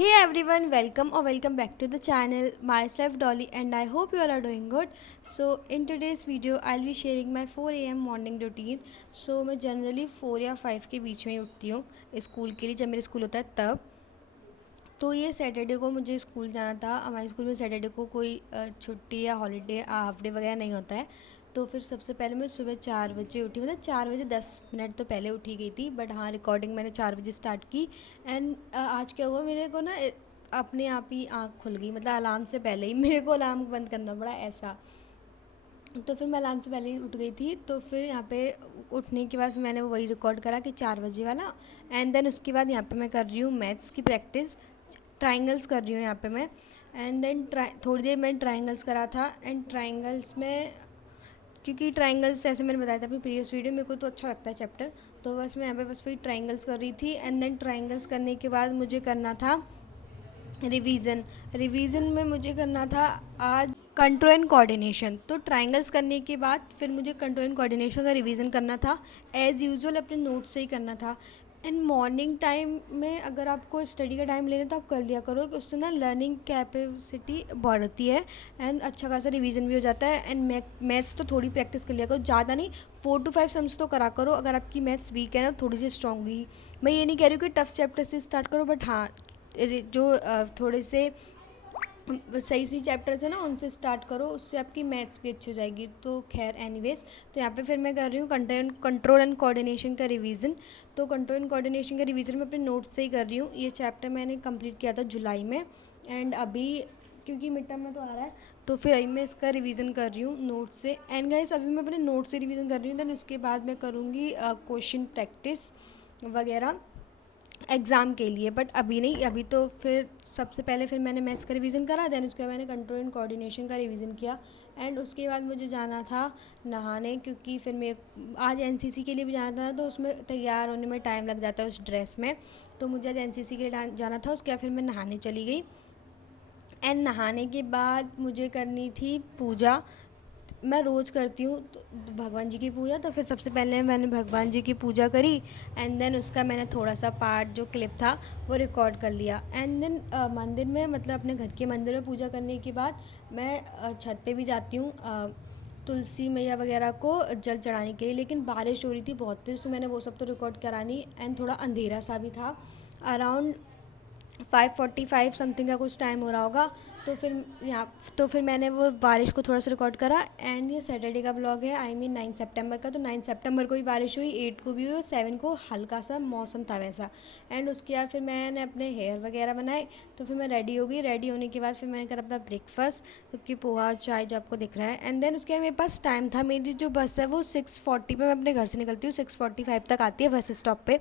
Hey everyone, welcome or welcome back to the channel. Myself Dolly and I hope you all are doing good. So in today's video I'll be sharing my 4 a.m. morning routine. So मैं generally 4 या 5 के बीच में ही उठती हूँ school के लिए, जब मेरा स्कूल होता है तब। तो ये सैटरडे को मुझे स्कूल जाना था। हमारे स्कूल में सैटरडे को कोई छुट्टी या हॉलीडे हाफ डे वगैरह नहीं होता है। तो फिर सबसे पहले मैं सुबह 4 बजे उठी, मतलब 4 बजे 10 मिनट तो पहले उठी गई थी, बट हाँ रिकॉर्डिंग मैंने 4 बजे स्टार्ट की। एंड आज क्या हुआ, मेरे को ना अपने आप ही आँख खुल गई, मतलब अलार्म से पहले ही मेरे को अलार्म बंद करना पड़ा ऐसा। तो फिर मैं अलार्म से पहले ही उठ गई थी। तो फिर यहाँ पे उठने के बाद फिर मैंने वही रिकॉर्ड करा कि 4 बजे वाला। एंड देन उसके बाद यहाँ पे मैं कर रही हूँ मैथ्स की प्रैक्टिस, ट्राइंगल्स कर रही हूँ यहाँ पे मैं। एंड देन थोड़ी देर मैंने ट्राइंगल्स करा था। एंड ट्राइंगल्स में, क्योंकि ट्राइंगल्स जैसे मैंने बताया था अपनी प्रीवियस वीडियो, मेरे को तो अच्छा लगता है चैप्टर, तो बस मैं यहाँ पे बस वही ट्राइंगल्स कर रही थी। एंड देन ट्राइंगल्स करने के बाद मुझे करना था रिवीजन। रिवीजन में मुझे करना था आज कंट्रोल एंड कोऑर्डिनेशन। तो ट्राइंगल्स करने के बाद फिर मुझे कंट्रोल एंड कोऑर्डिनेशन का रिवीजन करना था, एज़ यूजुअल अपने नोट्स से ही करना था। एंड मॉर्निंग टाइम में अगर आपको स्टडी का टाइम लेना तो आप कर लिया करो, उससे ना लर्निंग कैपेसिटी बढ़ती है एंड अच्छा खासा रिवीजन भी हो जाता है। एंड मैथ्स तो थोड़ी प्रैक्टिस कर लिया करो, ज़्यादा नहीं, 4 to 5 सम्स तो करा करो। अगर आपकी मैथ्स वीक है ना, थोड़ी सी स्ट्रॉन्ग हुई, मैं ये नहीं कह रही हूँ कि टफ चैप्टर से स्टार्ट करो, बट हाँ जो थोड़े से सही सही चैप्टर्स है ना उनसे स्टार्ट करो, उससे आपकी मैथ्स भी अच्छी हो जाएगी। तो खैर एनीवेज, तो यहाँ पे फिर मैं कर रही हूँ कंट्रोल एंड कोऑर्डिनेशन का रिवीजन। तो कंट्रोल एंड कोऑर्डिनेशन का रिवीजन मैं अपने नोट्स से ही कर रही हूँ। ये चैप्टर मैंने कंप्लीट किया था जुलाई में। एंड अभी क्योंकि मिड टर्म में तो आ रहा है, तो फिर अभी मैं इसका रिवीजन कर रही हूँ नोट्स से। एंड गाइस अभी मैं अपने नोट्स से रिवीजन कर रही हूँ, देन उसके बाद मैं करूँगी क्वेश्चन प्रैक्टिस वगैरह एग्ज़ाम के लिए, बट अभी नहीं। अभी तो फिर सबसे पहले फिर मैंने मैथ्स का रिवीजन करा, देन उसके बाद मैंने कंट्रोल एंड कोऑर्डिनेशन का रिवीजन किया। एंड उसके बाद मुझे जाना था नहाने, क्योंकि फिर मैं आज एनसीसी के लिए भी जाना था, तो उसमें तैयार होने में टाइम लग जाता है उस ड्रेस में। तो मुझे आज एनसीसी के लिए जाना था, उसके बाद फिर मैं नहाने चली गई। एंड नहाने के बाद मुझे करनी थी पूजा। मैं रोज़ करती हूँ तो भगवान जी की पूजा। तो फिर सबसे पहले मैंने भगवान जी की पूजा करी। एंड देन उसका मैंने थोड़ा सा पार्ट जो क्लिप था वो रिकॉर्ड कर लिया। एंड देन मंदिर में, मतलब अपने घर के मंदिर में पूजा करने के बाद मैं छत पे भी जाती हूँ तुलसी मैया वगैरह को जल चढ़ाने के लिए। लेकिन बारिश हो रही थी बहुत तेज़, तो मैंने वो सब तो रिकॉर्ड करा नहीं। एंड थोड़ा अंधेरा सा भी था, अराउंड 5:45 समथिंग का कुछ टाइम हो रहा होगा। तो फिर मैंने वो बारिश को थोड़ा सा रिकॉर्ड करा। एंड ये सैटरडे का ब्लॉग है, आई मीन 9 सितंबर का। तो 9 सितंबर को भी बारिश हुई, 8 को भी हुई और 7 को हल्का सा मौसम था वैसा। एंड उसके बाद फिर मैंने अपने हेयर वगैरह बनाए। तो फिर मैं रेडी हो गई। रेडी होने के बाद फिर मैंने करा अपना ब्रेकफास्ट, क्योंकि पोहा चाय जो आपको दिख रहा है। एंड देन उसके बाद मेरे पास टाइम था, मेरी जो बस है वो 6:40 पे मैं अपने घर से निकलती हूँ, 6:45 तक आती है बस स्टॉप पे।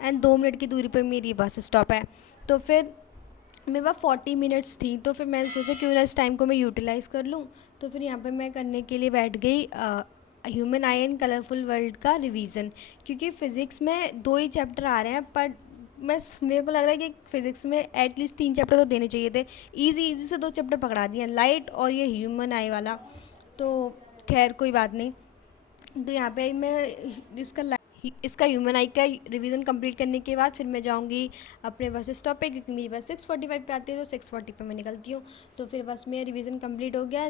एंड 2 मिनट की दूरी पर मेरी बस स्टॉप है। तो फिर मेरे पास 40 मिनट्स थी, तो फिर मैंने सोचा क्यों ना इस टाइम को मैं यूटिलाइज़ कर लूँ। तो फिर यहाँ पे मैं करने के लिए बैठ गई human I and colourful world का रिवीजन। क्योंकि फ़िज़िक्स में 2 ही चैप्टर आ रहे हैं, पर मेरे को लग रहा है कि फ़िज़िक्स में एटलीस्ट 3 चैप्टर तो देने चाहिए थे। ईजी ईजी से 2 चैप्टर पकड़ा दिए, लाइट और ये ह्यूमन आई वाला। तो खैर कोई बात नहीं। तो यहाँ पे मैं इसका ह्यूमन आई का रिवीजन कंप्लीट करने के बाद फिर मैं जाऊँगी अपने बस स्टॉप पे, क्योंकि मेरी बस 6:45 पे आती है, तो 6:40 पे मैं निकलती हूँ। तो फिर बस में रिवीजन कंप्लीट हो गया।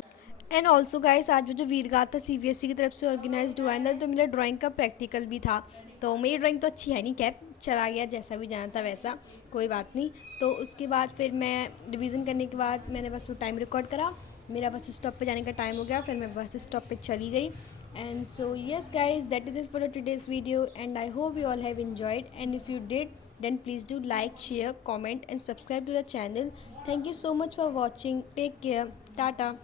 एंड ऑल्सो गाइस, आज वो जो वीरगाथा सीबीएसई की तरफ से ऑर्गेनाइज्ड हुआ है ना, तो मेरा ड्राइंग का प्रैक्टिकल भी था। तो मेरी ड्राइंग तो अच्छी है नहीं, खैर चला गया, जैसा भी जाना था वैसा, कोई बात नहीं। तो उसके बाद फिर मैं रिवीजन करने के बाद मैंने बस वो टाइम रिकॉर्ड करा, मेरा बस स्टॉप पे जाने का टाइम हो गया, फिर मैं बस स्टॉप पे चली गई। And so yes guys, that is it for today's video, and I hope you all have enjoyed. And if you did, then please do like, share, comment and subscribe to the channel. Thank you so much for watching. Take care. Tata.